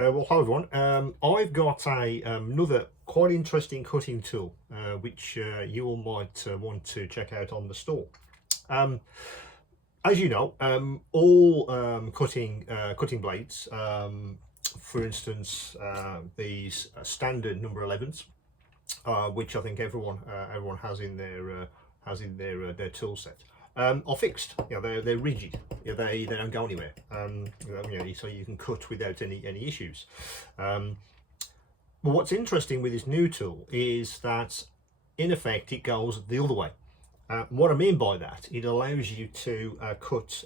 Well, hello everyone. I've got another quite interesting cutting tool, which you all might want to check out on the store. Um, as you know, all cutting blades, for instance, these standard number 11s, which I think everyone has in their tool set. Are fixed. They're rigid. They don't go anywhere. So you can cut without any issues. But what's interesting with this new tool is that, in effect, it goes the other way. What I mean by that, it allows you to cut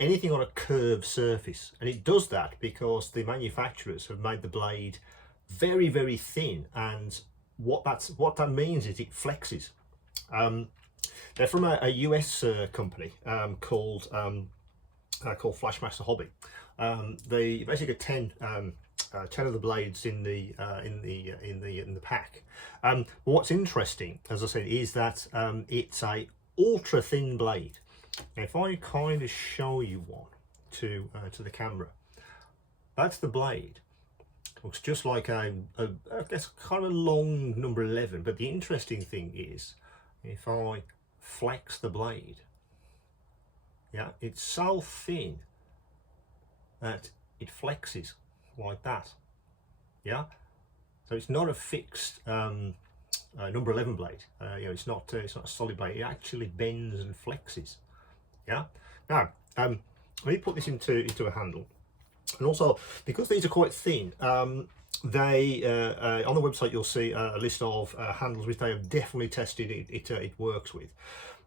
anything on a curved surface, and it does that because the manufacturers have made the blade very, very thin, and what that means is it flexes. They're from a US company called Flashmaster Hobby. They basically got 10 of the blades in the pack. What's interesting, as I said, is that it's a ultra thin blade. Now, if I kind of show you one to the camera, that's the blade. Looks just like I guess kind of long number 11. But the interesting thing is, if I flex the blade, it's so thin that it flexes like that. So it's not a fixed number 11 blade. It's not a solid blade. It actually bends and flexes. Now let me put this into a handle. And also, because these are quite thin, they on the website you'll see a list of handles which they have definitely tested it works with.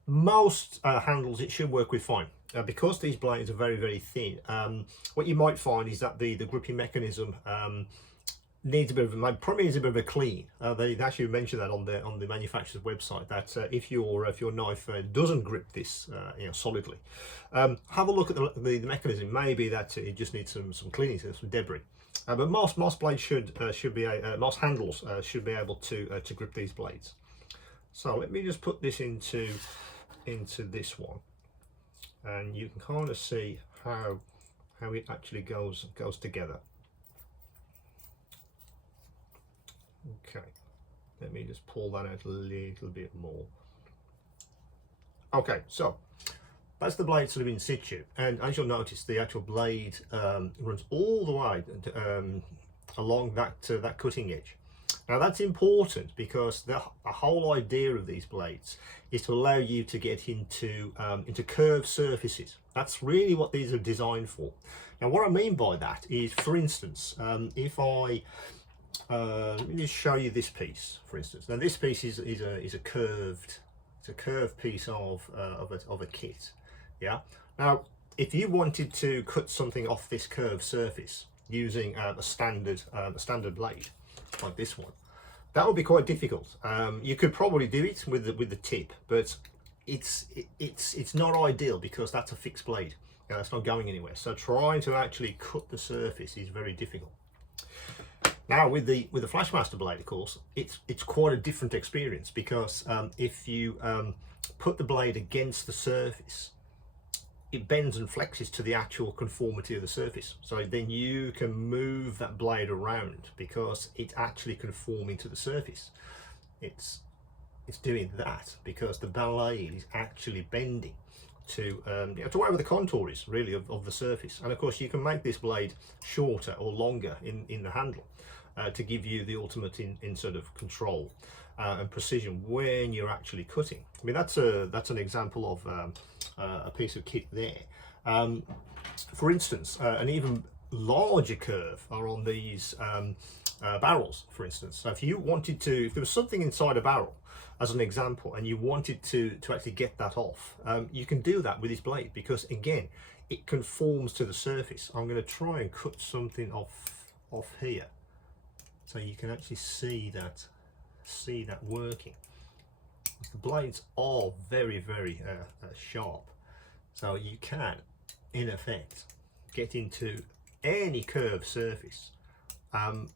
Most handles it should work with fine. Because these blades are very, very thin, what you might find is that the gripping mechanism needs probably needs a bit of a clean. They actually mention that on the manufacturer's website, that if your knife doesn't grip this solidly, have a look at the mechanism. Maybe that it just needs some cleaning, some debris. But most blades should be most handles should be able to grip these blades. So let me just put this into this one, and you can kind of see how it actually goes together. Okay, let me just pull that out a little bit more. Okay, so that's the blade sort of in situ, and as you'll notice, the actual blade runs all the way along that cutting edge. Now that's important because the whole idea of these blades is to allow you to get into curved surfaces. That's really what these are designed for. Now what I mean by that is, for instance, if I let me just show you this piece, for instance. Now this piece is a curved piece of a kit. Now if you wanted to cut something off this curved surface using a standard blade like this one, that would be quite difficult. You could probably do it with the tip, but it's not ideal because that's a fixed blade. It's not going anywhere. So trying to actually cut the surface is very difficult. Now with the Flashmaster blade, of course, it's quite a different experience, because if you put the blade against the surface, it bends and flexes to the actual conformity of the surface. So then you can move that blade around because it's actually conforming to the surface. It's doing that because the blade is actually bending to whatever the contour is really of the surface. And of course you can make this blade shorter or longer in the handle to give you the ultimate in sort of control and precision when you're actually cutting. I mean, that's an example of a piece of kit there. For instance, an even larger curve are on these barrels, for instance. So if you wanted to, if there was something inside a barrel, as an example, and you wanted to actually get that off, you can do that with this blade because, again, it conforms to the surface. I'm going to try and cut something off here, so you can actually see that working. The blades are very, very sharp, so you can, in effect, get into any curved surface and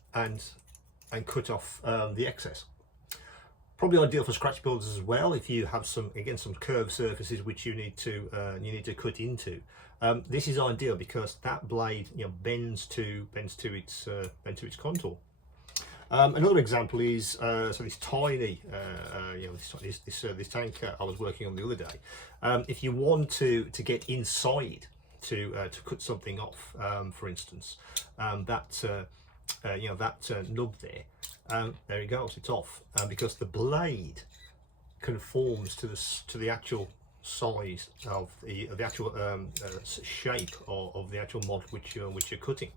cut off the excess. Probably ideal for scratch builders as well if you have some curved surfaces which you need to cut into. This is ideal because that blade bends to its contour. Another example is so this tiny this tank I was working on the other day. If you want to get inside to cut something off, for instance, that nub there it goes, it's off, because the blade conforms to the actual size of the actual shape of the actual mod which you're cutting.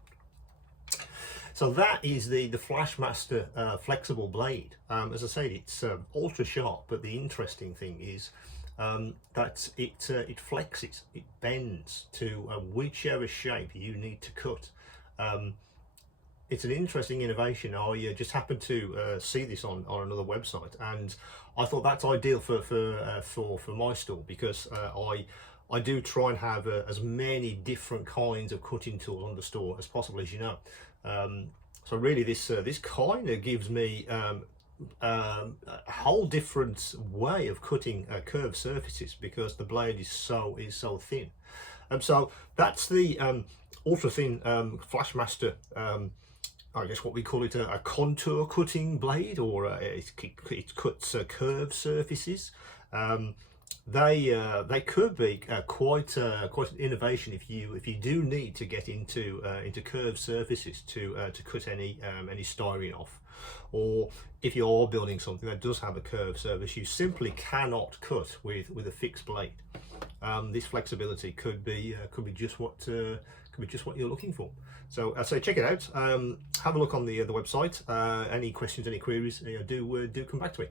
So that is the Flashmaster flexible blade. As I said, it's ultra sharp, but the interesting thing is that it flexes, it bends to whichever shape you need to cut. It's an interesting innovation. I just happened to see this on another website, and I thought that's ideal for my store, because I do try and have as many different kinds of cutting tools on the store as possible, as you know. So really, this kind of gives me a whole different way of cutting curved surfaces, because the blade is so thin. So that's the ultra thin Flashmaster. I guess what we call it a contour cutting blade, or it cuts curved surfaces. They could be quite an innovation if you do need to get into curved surfaces to cut any styrene off, or if you are building something that does have a curved surface, you simply cannot cut with a fixed blade. This flexibility could be just what you're looking for. So check it out. Have a look on the website. Any questions, any queries, do come back to me.